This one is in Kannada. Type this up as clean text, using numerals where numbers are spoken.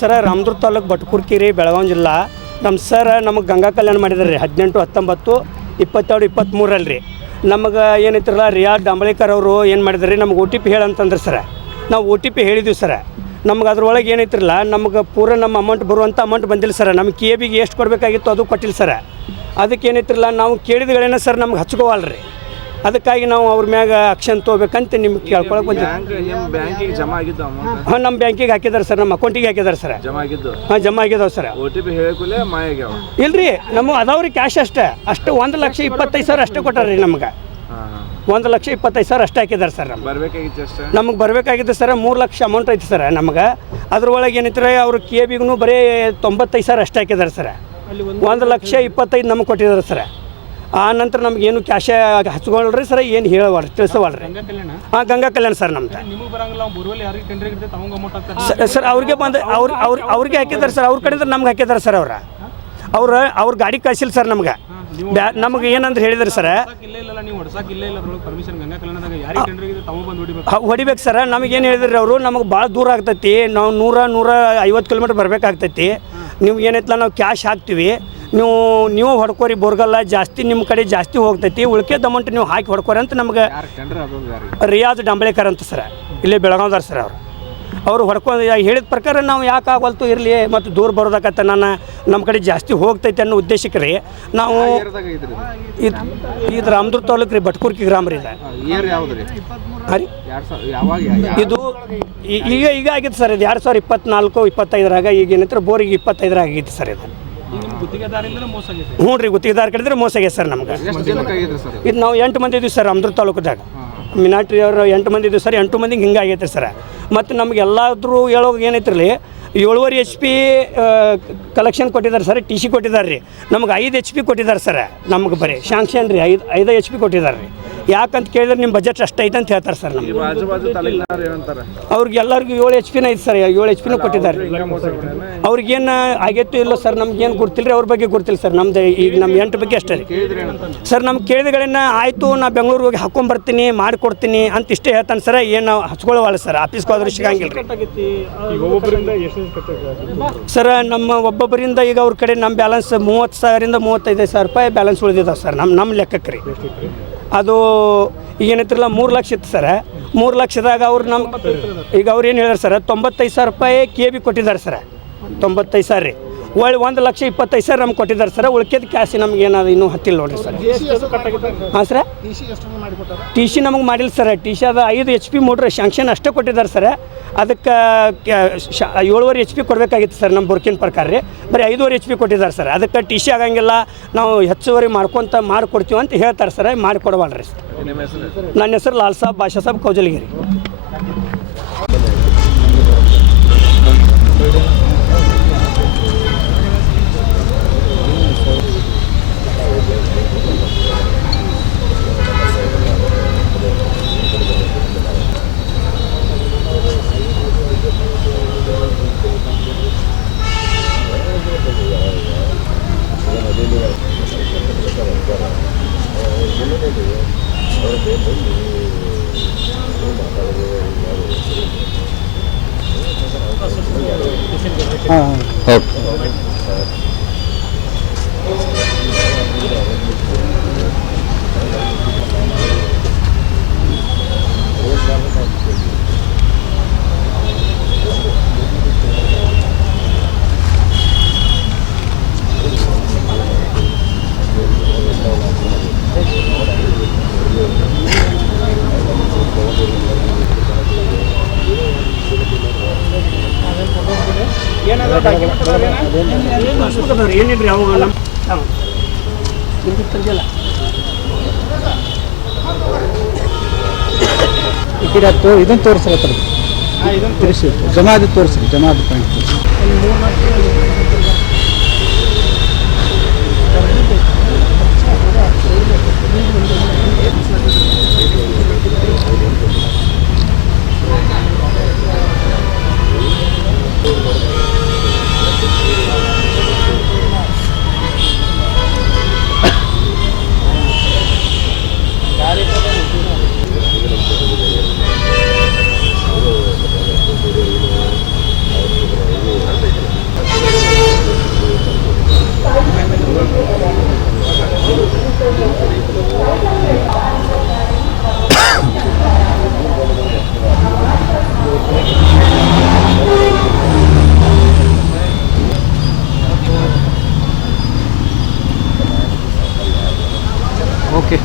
ಸರ ರಾಮದುರ್ಗ ತಾಲೂಕು ಬಟ್ಕೂರ್ಕಿರಿ ಬೆಳಗಾವಿ ಜಿಲ್ಲಾ ನಮ್ಮ ಸರ್ ನಮಗೆ ಗಂಗಾ ಕಲ್ಯಾಣ ಮಾಡಿದಾರೆ ರೀ 18, 19, 22, 23 ರೀ. ನಮಗೆ ಏನೈತ್ರಲ್ಲ ರಿಯಾಜ್ ಡಂಬಳೇಕರ್ ಅವರು ಏನು ಮಾಡಿದ್ರಿ ನಮಗೆ OTP ಹೇಳಂತಂದ್ರೆ ಸರ ನಾವು OTP ಹೇಳಿದ್ವಿ ಸರ. ನಮ್ಗೆ ಅದ್ರೊಳಗೆ ಏನೈತ್ರಲ್ಲ ನಮ್ಗೆ ಪೂರ ನಮ್ಮ ಅಮೌಂಟ್ ಬರುವಂಥ ಅಮೌಂಟ್ ಬಂದಿಲ್ಲ ಸರ. ನಮಗೆ KBಗೆ ಎಷ್ಟು ಕೊಡಬೇಕಾಗಿತ್ತು ಅದು ಕೊಟ್ಟಿಲ್ಲ ಸರ. ಅದಕ್ಕೆ ಏನೈತ್ರಲ್ಲ ನಾವು ಕೇಳಿದಗಳೇನ ಸರ್ ನಮ್ಗೆ ಹಚ್ಕೋವಲ್ರಿ. ಅದಕ್ಕಾಗಿ ನಾವು ಅವ್ರ ಮ್ಯಾಗ ಆಕ್ಷನ್ ತೊಗೋಬೇಕಂತ ನಿಮ್ಗೆ ಕೇಳ್ಕೊಳಕ್ಕೆ ಬ್ಯಾಂಕಿಗೆ ಜಮಾ ಆಗಿದ್ದು ಹಾಂ ನಮ್ಮ ಬ್ಯಾಂಕಿಗೆ ಹಾಕಿದಾರೆ ಸರ್, ನಮ್ಮ ಅಕೌಂಟಿಗೆ ಹಾಕಿದಾರೆ ಸರ್. ಜಮಾ ಆಗಿದ್ದು ಹಾಂ ಜಮಾ ಆಗಿದಾವೆ ಸರ್. OTP ಹೇಳಕೂಲೆ ಮಾಯಾಗ್ಯಾವ ಇಲ್ರಿ ನಮ್ಮ ಅದಾವ್ರಿ ಕ್ಯಾಶ್ ಅಷ್ಟೇ 1,25,000 ಅಷ್ಟೇ ಕೊಟ್ಟಾರ್ರಿ ನಮ್ಗೆ. 1,25,000 ಅಷ್ಟೇ ಹಾಕಿದಾರೆ ಸರ್. ಬರ್ಬೇಕಾಗಿತ್ತು ಅಷ್ಟೇ ನಮಗೆ ಬರಬೇಕಾಗಿತ್ತು ಸರ್. 3 ಲಕ್ಷ ಅಮೌಂಟ್ ಐತಿ ಸರ್ ನಮ್ಗೆ. ಅದ್ರೊಳಗೆ ಏನೈತ್ರಿ ಅವ್ರು KBಗೂ ಬರೀ 95,000 ಅಷ್ಟೇ ಹಾಕಿದಾರೆ ಸರ್. 1,25,000 ನಮಗೆ ಕೊಟ್ಟಿದ್ದಾರೆ ಸರ್. ಆ ನಂತರ ನಮಗೇನು ಕ್ಯಾಶ ಹಚ್ಕೊಳ್ರಿ ಸರ್, ಏನು ಹೇಳವಲ್ರಿ ತಿಳಿಸವಲ್ರಿ. ಹಾಂ ಗಂಗಾ ಕಲ್ಯಾಣ ಸರ್ ನಮ್ದು ಸರ್. ಅವ್ರಿಗೆ ಬಂದು ಅವ್ರಿಗೆ ಹಾಕಿದ್ದಾರೆ ಸರ್. ಅವ್ರ ಕಡೆಯಿಂದ ನಮ್ಗೆ ಹಾಕಿದ್ದಾರೆ ಸರ್. ಅವ್ರ ಗಾಡಿ ಕಳಿಸಿಲ್ಲ ಸರ್ ನಮ್ಗೆ. ನಮಗೆ ಏನಂದ್ರೆ ಹೇಳಿದ್ರಿ ಸರ್ ಹೊಡಿಬೇಕು ಸರ್. ನಮಗೇನು ಹೇಳಿದ್ರಿ ಅವರು ನಮಗೆ ಭಾಳ ದೂರ ಆಗ್ತೈತಿ, ನಾವು 100-150 ಕಿಲೋಮೀಟ್ರ್ ಬರಬೇಕಾಗ್ತೈತಿ. ನೀವು ಏನೈತಲ್ಲ ನಾವು ಕ್ಯಾಶ್ ಹಾಕ್ತೀವಿ, ನೀವು ಹೊಡ್ಕೋರಿ ಬೋರ್ಗಲ್ಲ ಜಾಸ್ತಿ ನಿಮ್ಮ ಕಡೆ ಜಾಸ್ತಿ ಹೋಗ್ತೈತಿ, ಉಳ್ಕೆದ ಅಮೌಂಟ್ ನೀವು ಹಾಕಿ ಹೊಡ್ಕೋರಿ ಅಂತ ನಮ್ಗೆ ರಿಯಾಜ್ ಡಂಬಳೇಕರ್ ಅಂತ ಸರ್, ಇಲ್ಲೇ ಬೆಳಗಾವ್ದಾರ ಸರ್. ಅವರು ಹೊಡ್ಕೊಂಡು ಹೇಳಿದ ಪ್ರಕಾರ ನಾವು ಯಾಕೆ ಆಗವಲ್ತು ಇರಲಿ ಮತ್ತು ದೂರ ಬರೋದಕ್ಕತ್ತ ನಮ್ಮ ಕಡೆ ಜಾಸ್ತಿ ಹೋಗ್ತೈತೆ ಅನ್ನೋ ಉದ್ದೇಶಕ್ಕೆ ರೀ ನಾವು ಇದು ರಾಮದುರ್ಗ ತಾಲೂಕು ರೀ ಬಟ್ಕೂರ್ಕಿ ಗ್ರಾಮ ರೀ ಇದು. ಇದು ಈಗ ಆಗಿತ್ತು ಸರ್. ಇದು 2024-25 ಈಗ ಏನಂತಾರೆ ಬೋರಿಗೆ 25 ಆಗಿತ್ತು ಸರ್. ಇದು ಹ್ಞೂ ರೀ ಗುತ್ತಿಗೆದಾರ ಕಡಿದ್ರೆ ಮೋಸ ಆಗೈತೆ ಸರ್ ನಮ್ಗೆ. ಇದು ನಾವು 8 ಮಂದಿ ಇದ್ದೀವಿ ಸರ್ ರಾಮದುರ್ಗ ತಾಲೂಕದಾಗ. ಮಿನಾಟ್ರಿ ಅವರು 8 ಮಂದಿ ಇದ್ದೀವಿ ಸರ್. 8 ಮಂದಿಗೆ ಹಿಂಗೆ ಆಗೈತೆ ಸರ್. ಮತ್ತು ನಮಗೆಲ್ಲಾದ್ರೂ ಹೇಳೋವಾಗ ಏನೈತ್ರಿ 7.5 HP ಕಲೆಕ್ಷನ್ ಕೊಟ್ಟಿದ್ದಾರೆ ಸರ್. TC ಕೊಟ್ಟಿದ್ದಾರೆ ರೀ. ನಮ್ಗೆ 5 HP ಕೊಟ್ಟಿದ್ದಾರೆ ಸರ್. ನಮ್ಗೆ ಬರೀ ಶಾಂಕ್ಷನ್ ರೀ 5 HP ಕೊಟ್ಟಿದ್ದಾರೆ ರೀ. ಯಾಕಂತ ಕೇಳಿದ್ರೆ ನಿಮ್ಮ ಬಜೆಟ್ ಅಷ್ಟೈತೆ ಅಂತ ಹೇಳ್ತಾರೆ ಸರ್. ನಮ್ಗೆ ಅವ್ರಿಗೆ ಎಲ್ಲರಿಗೂ 7 HP ಐತೆ ಸರ್. 7 HP ಕೊಟ್ಟಿದ್ದಾರೆ. ಅವ್ರಿಗೇನು ಆಗೈತು ಇಲ್ಲ ಸರ್ ನಮ್ಗೇನು ಗೊತ್ತಿಲ್ಲ ರೀ. ಅವ್ರ ಬಗ್ಗೆ ಗೊತ್ತಿಲ್ಲ ಸರ್. ನಮ್ದು ಈಗ ನಮ್ಮ 8 ಬಗ್ಗೆ ಅಷ್ಟೇ ರೀ ಸರ್. ನಮ್ಗೆ ಕೇಳಿದಗಳನ್ನ ಆಯಿತು ನಾ ಬೆಂಗಳೂರಿಗೆ ಹೋಗಿ ಹಾಕೊಂಬರ್ತೀನಿ ಮಾಡಿಕೊಡ್ತೀನಿ ಅಂತ ಇಷ್ಟೇ ಹೇಳ್ತಾನೆ ಸರ್. ಏನು ಹಚ್ಕೊಳ್ಳೋವಲ್ಲ ಸರ್. ಆಫೀಸ್ಗೆ ಹೋದ್ರೆ ಸಿಗಂಗಿಲ್ಲ ರೀ ಸರ್. ನಮ್ಮ ಒಬ್ಬೊಬ್ಬರಿಂದ ಈಗ ಅವ್ರ ಕಡೆ ನಮ್ಮ ಬ್ಯಾಲೆನ್ಸ್ 30,000-35,000 ರೂಪಾಯಿ ಬ್ಯಾಲೆನ್ಸ್ ಉಳಿದಿದ್ದಾವೆ ಸರ್. ನಮ್ಮ ಲೆಕ್ಕಕ್ಕೆ ರೀ. ಅದು ಏನೈತಿರಲ್ಲ 3 ಲಕ್ಷ ಇತ್ತು ಸರ್. 3 ಲಕ್ಷದಾಗ ಅವ್ರು ಈಗ ಅವ್ರು ಏನು ಹೇಳ್ಯಾರ ಸರ್ 95,000 ರೂಪಾಯಿ KB ಕೊಟ್ಟಿದ್ದಾರೆ ಸರ್. 95,000 ರೀ. ಒಳ್ಳೆ 1,25,000 ನಮ್ಗೆ ಕೊಟ್ಟಿದ್ದಾರೆ ಸರ್. ಉಳ್ಕೆದ ಕ್ಯಾಶ್ ನಮ್ಗೆ ಏನಾದ್ರು ಇನ್ನೂ ಹತ್ತಿಲ್ಲ ನೋಡಿರಿ ಸರ್. ಹಾಂ ಸರ್ TC ನಮಗೆ ಮಾಡಿಲ್ಲ ಸರ್. TC ಅದು 5 HP ಮೋಟ್ರ್ ಶಾಂಕ್ಷನ್ ಅಷ್ಟೇ ಕೊಟ್ಟಿದ್ದಾರೆ ಸರ್. ಅದಕ್ಕೆ 7.5 HP ಕೊಡಬೇಕಾಗಿತ್ತು ಸರ್ ನಮ್ಮ ಬೋರ್ಕಿನ ಪ್ರಕಾರ ರೀ. ಬರೀ 5.5 HP ಕೊಟ್ಟಿದ್ದಾರೆ ಸರ್. ಅದಕ್ಕೆ TC ಆಗಂಗಿಲ್ಲ, ನಾವು ಹೆಚ್ಚುವರಿ ಮಾಡಿಕೊಡ್ತೀವಿ ಅಂತ ಹೇಳ್ತಾರೆ ಸರ್. ಮಾಡಿಕೊಡವಲ್ರಿ ಸರ್. ನನ್ನ ಹೆಸರು ಲಾಲ್ ಸಾಬ್ ಬಾಷಾ ಸಾಬ್ ಕೌಜಲ್ಗಿರಿ. ಏನಿಲ್ರಿ ಅವು ನಮ್ಮ ಇದನ್ನು ತೋರಿಸ್ರಿ. ಜಮಾದ ತೋರಿಸ್ರಿ. ಜಮಾದ ಪಾಯಿಂಟ್ ತೋರಿಸಿ. ಓಕೆ